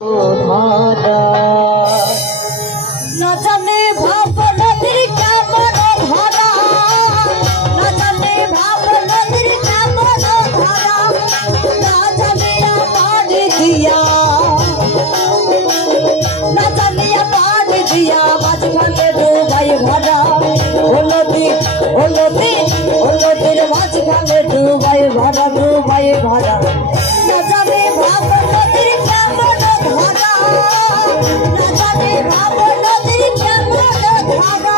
धारा न जाने भाव नदीर केमन धारा न जाने भाव नदीर केमन धारा न जाने पानी दिया न जाने पानी दिया माঝখানে ডুবাই ভরা ও নদীর মাঝখানে ডুবাই ভরা न जाने भाव नदीर केमन धारा न जाने भाव नदीर केमन धारा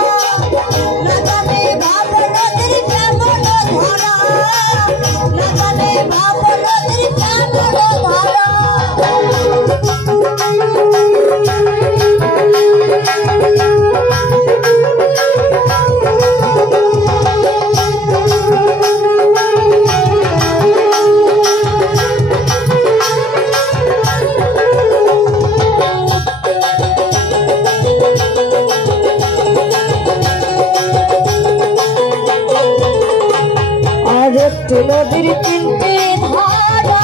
न जाने भाव नदीर केमन धारा न जाने भाव नदीर केमन धारा नदीर तीनटे धारा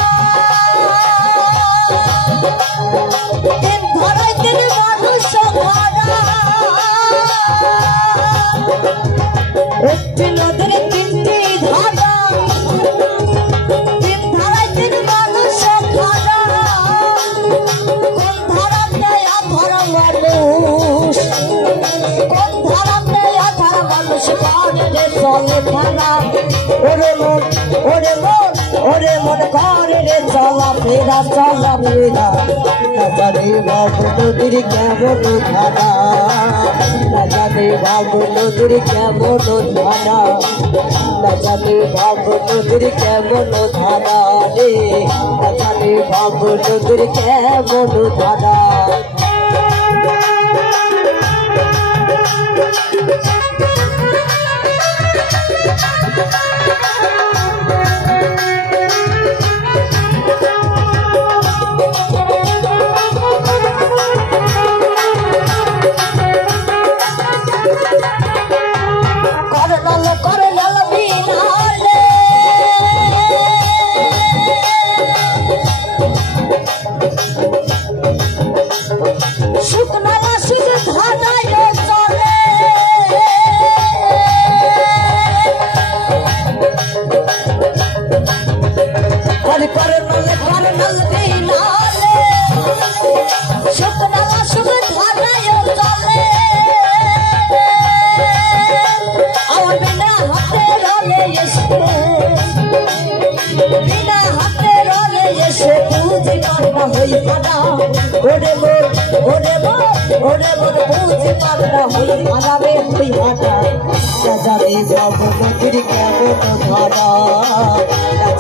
तीन धाराय तीन मानुष भरा एकटी नदीर तीनटे धारा तीन धाराय तीन मानुष भरा कोन धाराते अधरा मानुष कोन धाराते अधरा मानुष पारे चले भरा ओरे मन करे रे चला फेरा न जाने बाबू नदीर केमन धारा न जाने बाबू नदीर केमन धारा न जाने बाबू नदीर केमन धारा रे न जाने बाबू नदीर केमन धारा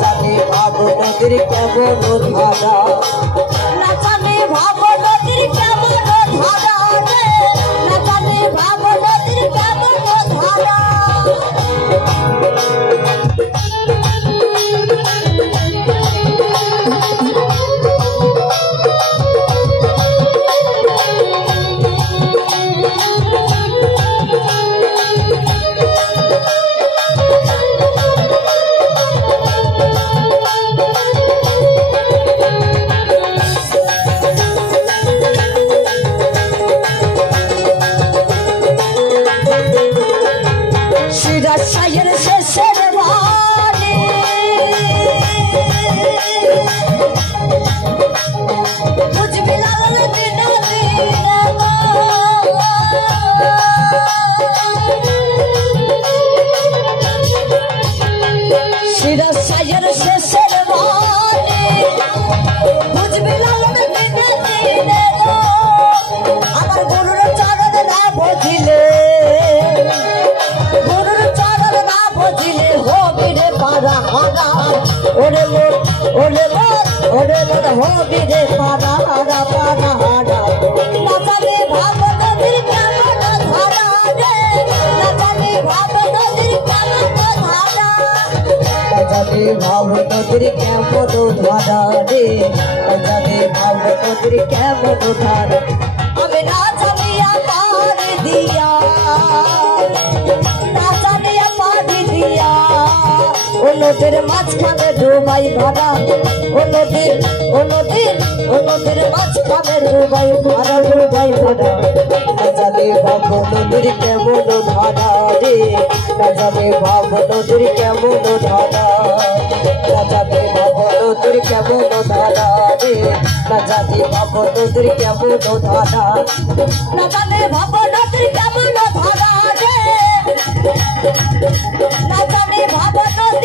जाने बाबू नदीर केमन धारा न जाने बाबू नदीर केमन धारा न जाने बाबू नदीर केमन धारा न जाने बाबू नदीर केमन धारा भाव नदीर केमन धारा रे न जाने भाव नदीर केमन धारा अबे ना जानिया पार दिया ना जानिया पार दिया ओ নদীর মাঝখানে ডুবাই ভাড়া ও নদীর মাঝখানে ডুবাই ভাড়া না জানে ভাব নদীর কেমন ধারা রে না জানে ভাব নদীর কেমন ধারা না জানে ভাব নদীর কেমন ধারা রে না জানে ভাব নদীর কেমন ধারা না জানে ভাব নদীর কেমন ধারা রে না জানে ভাব নদীর